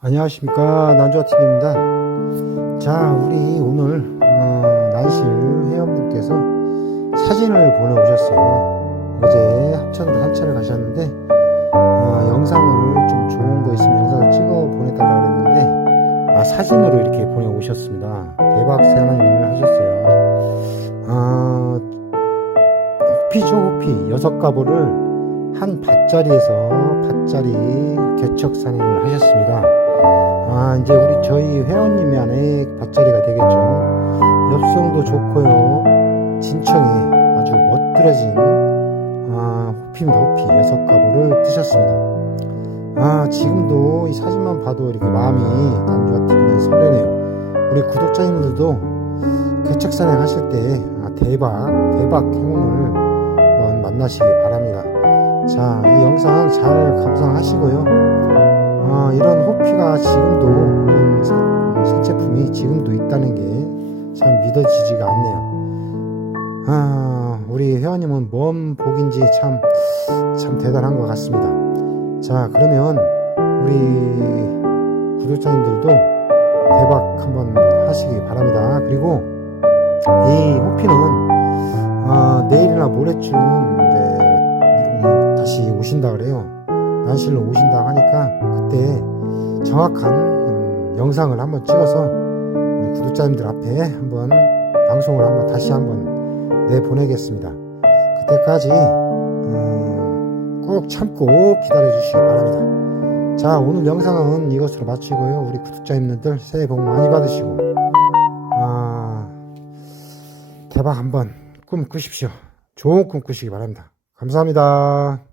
안녕하십니까. 난조아TV입니다. 자 우리 오늘 어, 난실 회원분께서 사진을 보내오셨어요. 어제 합천으로 산책을 가셨는데 어, 영상을 좀 좋은 거 있으면 영상을 찍어 보내달라 그랬는데 아, 사진으로 이렇게 보내오셨습니다. 대박 사랑을 하셨어요. 아, 호피죠 호피. 여섯 가보를 한 밭자리에서 밭자리 개척 산행을 하셨습니다. 아 이제 우리 저희 회원님이 안에 밭자리가 되겠죠. 엽성도 좋고요. 진청이 아주 멋들어진 아, 호피입니다. 호피 여섯 가보를 뜨셨습니다. 아 지금도 이 사진만 봐도 이렇게 마음이 난조가 튀면 설레네요. 우리 구독자님들도 개척 산행 하실 때 아, 대박 대박 행운을 만나시기 바랍니다. 자, 이 영상 잘 감상하시고요. 아, 이런 호피가 지금도 이런 산- 산제품이 지금도 있다는 게 참 믿어지지가 않네요. 아, 우리 회원님은 뭔 복인지 참, 참 대단한 것 같습니다. 자, 그러면 우리 구독자님들도 대박 한번 하시기 바랍니다. 그리고 이 호피는 아, 내일이나 모레쯤 이제 음, 다시 오신다 그래요. 난실로 오신다 하니까 그때 정확한 음, 영상을 한번 찍어서 우리 구독자님들 앞에 한번 방송을 한번 다시 한번 내보내겠습니다. 그때까지 음, 꼭 참고 기다려 주시기 바랍니다. 자 오늘 영상은 이것으로 마치고요. 우리 구독자님들 새해 복 많이 받으시고 아, 대박 한번 꿈 꾸십시오. 좋은 꿈 꾸시기 바랍니다. 감사합니다.